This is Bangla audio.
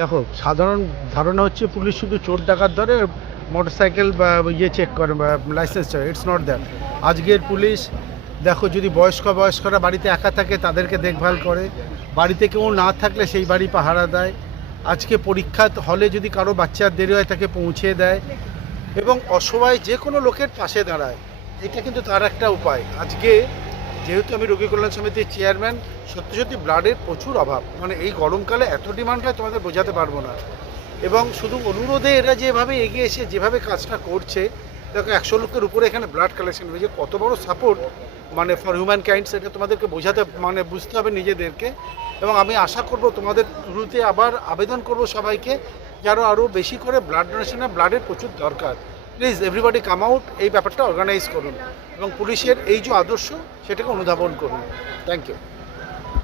দেখো, সাধারণ ধারণা হচ্ছে পুলিশ শুধু চোর ডাকাত ধরে মোটর সাইকেল বা ইয়ে চেক করে, বা licence check it's not that আজকের পুলিশ, দেখো, যদি বয়স্ক বয়স্করা বাড়িতে একা থাকে, তাদেরকে দেখভাল করে। বাড়িতে কেউ না থাকলে সেই বাড়ি পাহারা দেয়। আজকে পরীক্ষা হলে যদি কারও বাচ্চার দেরি হয়, তাকে পৌঁছে দেয়। এবং অসহায় যে কোনো লোকের পাশে দাঁড়ায়। এটা কিন্তু তার একটা উপায়। আজকে যেহেতু আমি রোগী কল্যাণ সমিতির চেয়ারম্যান সত্যি সত্যি ব্লাডের প্রচুর অভাব। মানে এই গরমকালে এত ডিমান্ড হয় তোমাদের বোঝাতে পারব না। এবং শুধু অনুরোধে এরা যেভাবে এগিয়ে এসে যেভাবে কাজটা করছে, দেখো একশো লোকের উপরে এখানে ব্লাড কালেকশন হয়েছে। কত বড় সাপোর্ট মানে ফর হিউম্যান কাইন্ড সেটা তোমাদেরকে বোঝাতে মানে বুঝতে হবে নিজেদেরকে। এবং আমি আশা করব তোমাদের থ্রুতে আবার আবেদন করব সবাইকে যারা আরও বেশি করে ব্লাড ডোনেশনে ব্লাডের প্রচুর দরকার। প্লিজ এভরিবডি কাম আউট এই ব্যাপারটা অর্গানাইজ করুন এবং পুলিশের এই যে আদর্শ, সেটাকে অনুধাবন করুন। Thank you